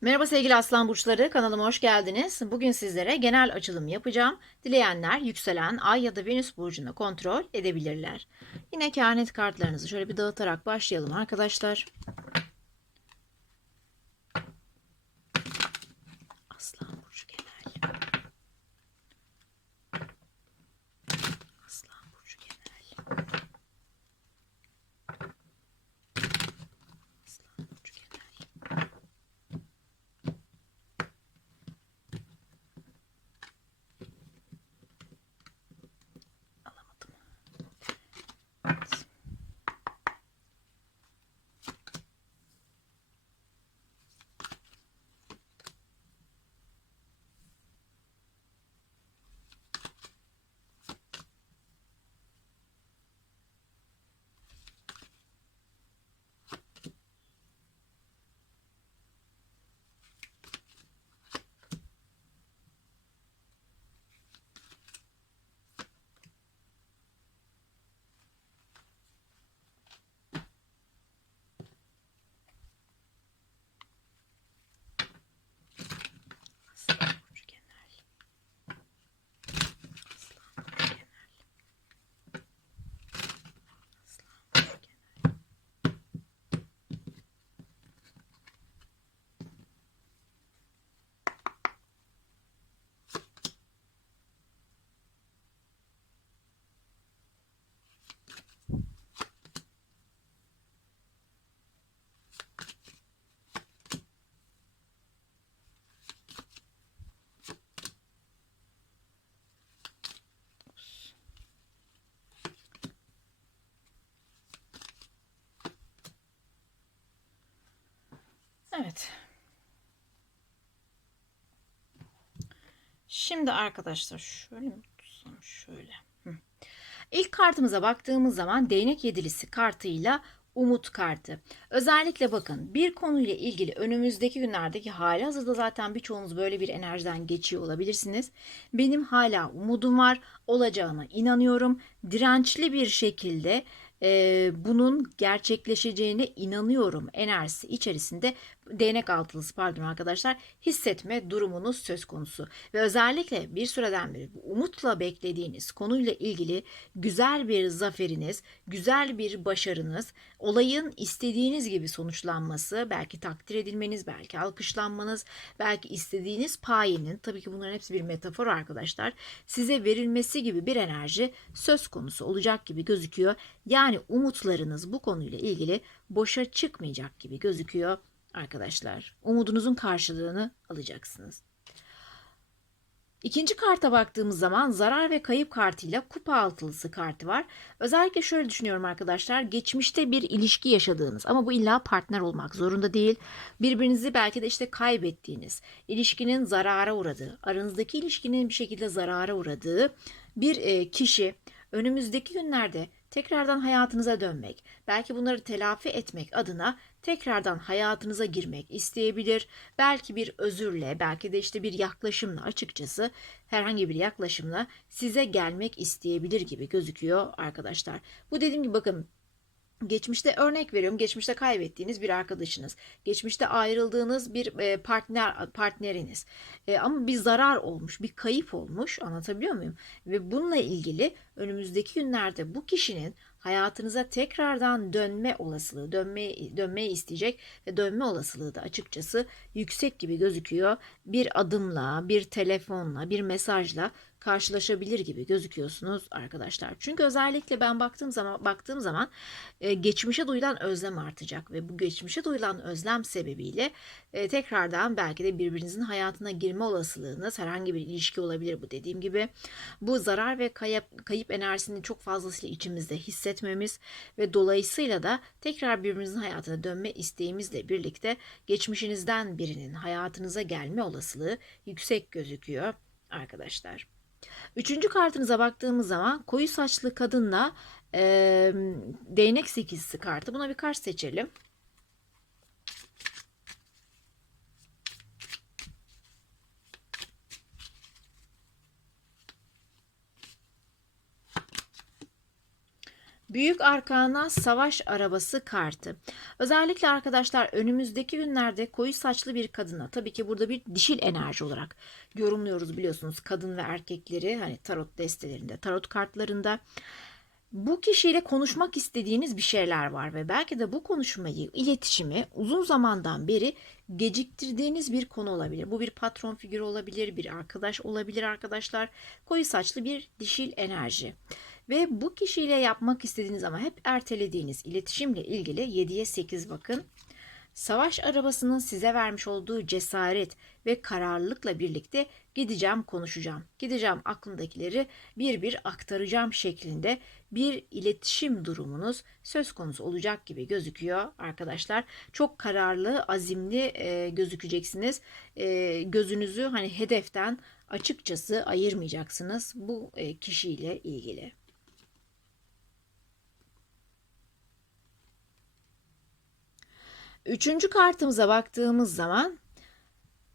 Merhaba sevgili aslan burçları kanalıma hoş geldiniz. Bugün sizlere genel açılım yapacağım. Dileyenler yükselen ay ya da venüs burcunu kontrol edebilirler. Yine kehanet kartlarınızı şöyle bir dağıtarak başlayalım arkadaşlar. Aslan Şimdi arkadaşlar şöyle mi tutsam şöyle. İlk kartımıza baktığımız zaman değnek yedilisi kartıyla umut kartı. Özellikle bakın bir konuyla ilgili önümüzdeki günlerdeki hali hazırda zaten birçoğunuz böyle bir enerjiden geçiyor olabilirsiniz. Benim hala umudum var. Olacağına inanıyorum. Dirençli bir şekilde e, bunun gerçekleşeceğine inanıyorum enerjisi içerisinde değnek altılısı pardon arkadaşlar hissetme durumunuz söz konusu. Ve özellikle bir süreden beri umutla beklediğiniz konuyla ilgili güzel bir zaferiniz, güzel bir başarınız, olayın istediğiniz gibi sonuçlanması, belki takdir edilmeniz, belki alkışlanmanız, belki istediğiniz payenin, tabii ki bunların hepsi bir metafor arkadaşlar, size verilmesi gibi bir enerji söz konusu olacak gibi gözüküyor. Yani umutlarınız bu konuyla ilgili boşa çıkmayacak gibi gözüküyor arkadaşlar. Umudunuzun karşılığını alacaksınız. İkinci karta baktığımız zaman zarar ve kayıp kartıyla kupa altılısı kartı var. Özellikle şöyle düşünüyorum arkadaşlar. Geçmişte bir ilişki yaşadığınız ama bu illa partner olmak zorunda değil. Birbirinizi belki de işte kaybettiğiniz, ilişkinin zarara uğradığı, aranızdaki ilişkinin bir şekilde zarara uğradığı bir e, kişi önümüzdeki günlerde tekrardan hayatınıza dönmek, belki bunları telafi etmek adına tekrardan hayatınıza girmek isteyebilir. Belki bir özürle, belki de işte bir yaklaşımla açıkçası herhangi bir yaklaşımla size gelmek isteyebilir gibi gözüküyor arkadaşlar. Bu dediğim gibi bakın Geçmişte örnek veriyorum. Geçmişte kaybettiğiniz bir arkadaşınız, geçmişte ayrıldığınız bir e, partner partneriniz. E, ama bir zarar olmuş, bir kayıp olmuş. Anlatabiliyor muyum? Ve bununla ilgili önümüzdeki günlerde bu kişinin hayatınıza tekrardan dönme olasılığı, dönmeyi dönmeyi isteyecek ve dönme olasılığı da açıkçası yüksek gibi gözüküyor. Bir adımla, bir telefonla, bir mesajla karşılaşabilir gibi gözüküyorsunuz arkadaşlar. Çünkü özellikle ben baktığım zaman baktığım zaman e, geçmişe duyulan özlem artacak ve bu geçmişe duyulan özlem sebebiyle e, tekrardan belki de birbirinizin hayatına girme olasılığınız herhangi bir ilişki olabilir bu dediğim gibi. Bu zarar ve kayıp, kayıp enerjisini çok fazlasıyla içimizde hissetmemiz ve dolayısıyla da tekrar birbirimizin hayatına dönme isteğimizle birlikte geçmişinizden birinin hayatınıza gelme olasılığı yüksek gözüküyor arkadaşlar. Üçüncü kartınıza baktığımız zaman koyu saçlı kadınla e, değnek sekizisi kartı. Buna bir kart seçelim. Büyük arkana savaş arabası kartı. Özellikle arkadaşlar önümüzdeki günlerde koyu saçlı bir kadına tabii ki burada bir dişil enerji olarak yorumluyoruz biliyorsunuz kadın ve erkekleri hani tarot destelerinde, tarot kartlarında bu kişiyle konuşmak istediğiniz bir şeyler var ve belki de bu konuşmayı, iletişimi uzun zamandan beri geciktirdiğiniz bir konu olabilir. Bu bir patron figürü olabilir, bir arkadaş olabilir arkadaşlar. Koyu saçlı bir dişil enerji. Ve bu kişiyle yapmak istediğiniz ama hep ertelediğiniz iletişimle ilgili 7'ye 8 bakın. Savaş arabasının size vermiş olduğu cesaret ve kararlılıkla birlikte gideceğim konuşacağım. Gideceğim aklımdakileri bir bir aktaracağım şeklinde bir iletişim durumunuz söz konusu olacak gibi gözüküyor arkadaşlar. Çok kararlı, azimli e, gözükeceksiniz. E, gözünüzü hani hedeften açıkçası ayırmayacaksınız bu e, kişiyle ilgili. Üçüncü kartımıza baktığımız zaman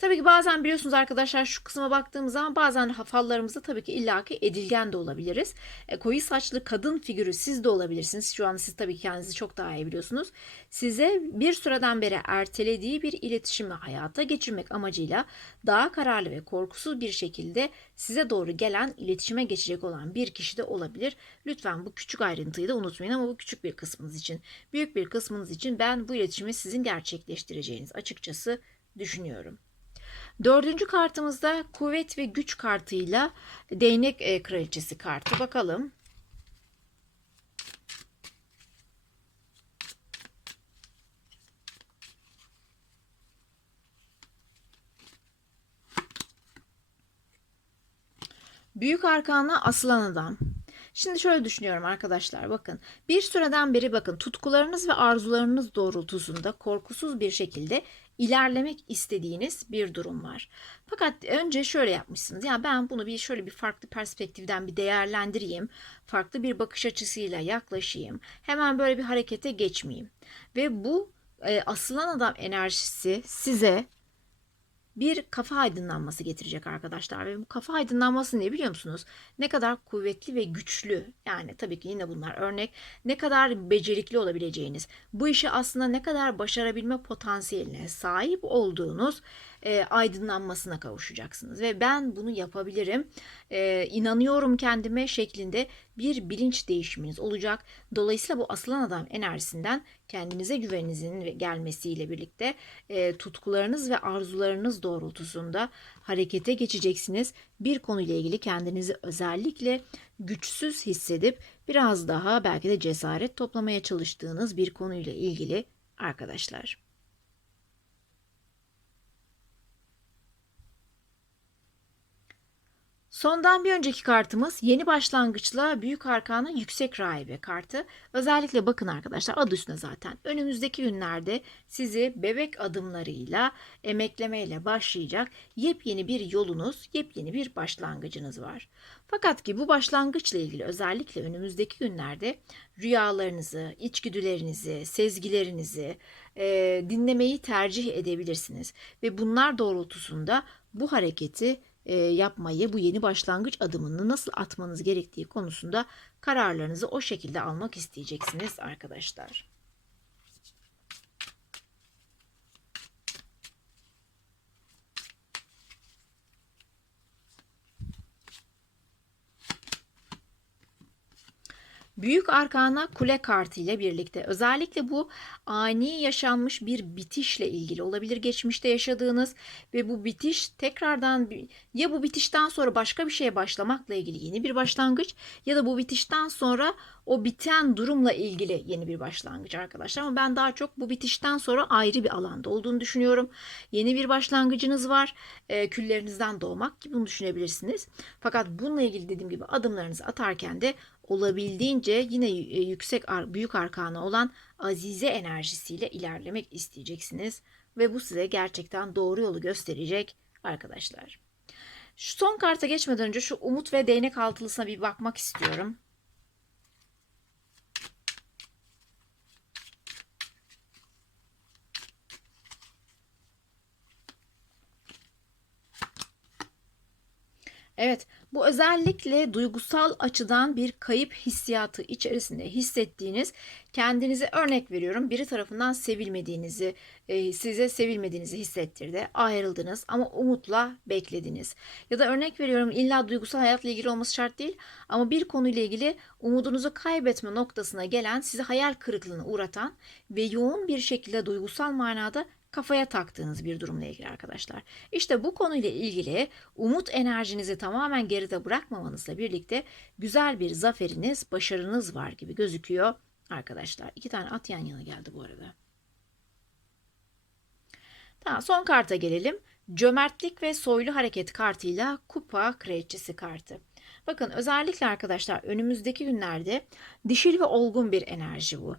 tabii ki bazen biliyorsunuz arkadaşlar şu kısma baktığımız zaman bazen fallarımızda tabii ki illaki edilgen de olabiliriz. E, koyu saçlı kadın figürü siz de olabilirsiniz. Şu an siz tabii ki kendinizi çok daha iyi biliyorsunuz. Size bir süreden beri ertelediği bir iletişimi hayata geçirmek amacıyla daha kararlı ve korkusuz bir şekilde size doğru gelen iletişime geçecek olan bir kişi de olabilir. Lütfen bu küçük ayrıntıyı da unutmayın ama bu küçük bir kısmınız için. Büyük bir kısmınız için ben bu iletişimi sizin gerçekleştireceğiniz açıkçası düşünüyorum. Dördüncü kartımızda kuvvet ve güç kartıyla değnek e, kraliçesi kartı. Bakalım. Büyük arkana asılan adam. Şimdi şöyle düşünüyorum arkadaşlar bakın. Bir süreden beri bakın tutkularınız ve arzularınız doğrultusunda korkusuz bir şekilde ilerlemek istediğiniz bir durum var. Fakat önce şöyle yapmışsınız. Ya ben bunu bir şöyle bir farklı perspektiften bir değerlendireyim. Farklı bir bakış açısıyla yaklaşayım. Hemen böyle bir harekete geçmeyeyim. Ve bu e, asılan adam enerjisi size bir kafa aydınlanması getirecek arkadaşlar. Ve bu kafa aydınlanması ne biliyor musunuz? Ne kadar kuvvetli ve güçlü. Yani tabii ki yine bunlar örnek. Ne kadar becerikli olabileceğiniz. Bu işi aslında ne kadar başarabilme potansiyeline sahip olduğunuz e, aydınlanmasına kavuşacaksınız. Ve ben bunu yapabilirim, e, inanıyorum kendime şeklinde bir bilinç değişiminiz olacak. Dolayısıyla bu aslan adam enerjisinden kendinize güveninizin gelmesiyle birlikte e, tutkularınız ve arzularınız doğrultusunda harekete geçeceksiniz. Bir konuyla ilgili kendinizi özellikle güçsüz hissedip biraz daha belki de cesaret toplamaya çalıştığınız bir konuyla ilgili arkadaşlar. Sondan bir önceki kartımız yeni başlangıçla büyük arkanın yüksek rahibe kartı. Özellikle bakın arkadaşlar adı üstüne zaten. Önümüzdeki günlerde sizi bebek adımlarıyla emeklemeyle başlayacak yepyeni bir yolunuz, yepyeni bir başlangıcınız var. Fakat ki bu başlangıçla ilgili özellikle önümüzdeki günlerde rüyalarınızı, içgüdülerinizi, sezgilerinizi e, dinlemeyi tercih edebilirsiniz. Ve bunlar doğrultusunda bu hareketi yapmayı, bu yeni başlangıç adımını nasıl atmanız gerektiği konusunda kararlarınızı o şekilde almak isteyeceksiniz arkadaşlar. Büyük Arkana Kule kartı ile birlikte özellikle bu ani yaşanmış bir bitişle ilgili olabilir geçmişte yaşadığınız ve bu bitiş tekrardan ya bu bitişten sonra başka bir şeye başlamakla ilgili yeni bir başlangıç ya da bu bitişten sonra o biten durumla ilgili yeni bir başlangıç arkadaşlar ama ben daha çok bu bitişten sonra ayrı bir alanda olduğunu düşünüyorum. Yeni bir başlangıcınız var. E, küllerinizden doğmak gibi bunu düşünebilirsiniz. Fakat bununla ilgili dediğim gibi adımlarınızı atarken de olabildiğince yine e, yüksek büyük arkana olan azize enerjisiyle ilerlemek isteyeceksiniz ve bu size gerçekten doğru yolu gösterecek arkadaşlar. Şu son karta geçmeden önce şu umut ve değnek altılısına bir bakmak istiyorum. Evet, Bu özellikle duygusal açıdan bir kayıp hissiyatı içerisinde hissettiğiniz, kendinize örnek veriyorum, biri tarafından sevilmediğinizi, e, size sevilmediğinizi hissettirdi. Ayrıldınız ama umutla beklediniz. Ya da örnek veriyorum illa duygusal hayatla ilgili olması şart değil ama bir konuyla ilgili umudunuzu kaybetme noktasına gelen, sizi hayal kırıklığına uğratan ve yoğun bir şekilde duygusal manada kafaya taktığınız bir durumla ilgili arkadaşlar. İşte bu konuyla ilgili umut enerjinizi tamamen geride bırakmamanızla birlikte güzel bir zaferiniz, başarınız var gibi gözüküyor arkadaşlar. İki tane at yan yana geldi bu arada. Tamam, son karta gelelim. Cömertlik ve soylu hareket kartıyla kupa kraliçesi kartı. Bakın özellikle arkadaşlar önümüzdeki günlerde dişil ve olgun bir enerji bu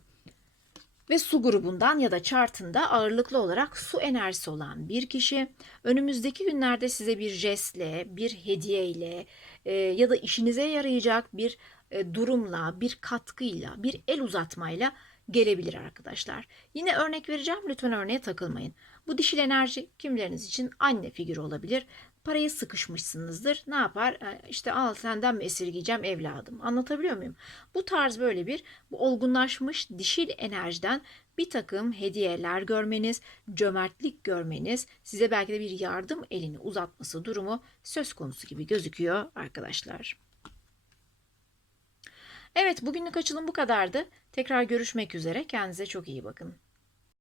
ve su grubundan ya da chartında ağırlıklı olarak su enerjisi olan bir kişi önümüzdeki günlerde size bir jestle, bir hediyeyle e, ya da işinize yarayacak bir e, durumla, bir katkıyla, bir el uzatmayla gelebilir arkadaşlar. Yine örnek vereceğim. Lütfen örneğe takılmayın. Bu dişil enerji kimleriniz için anne figürü olabilir. Paraya sıkışmışsınızdır. Ne yapar? E, İşte al senden mi esirgeyeceğim evladım. Anlatabiliyor muyum? Bu tarz böyle bir bu olgunlaşmış dişil enerjiden bir takım hediyeler görmeniz, cömertlik görmeniz, size belki de bir yardım elini uzatması durumu söz konusu gibi gözüküyor arkadaşlar. Evet bugünlük açılım bu kadardı. Tekrar görüşmek üzere. Kendinize çok iyi bakın.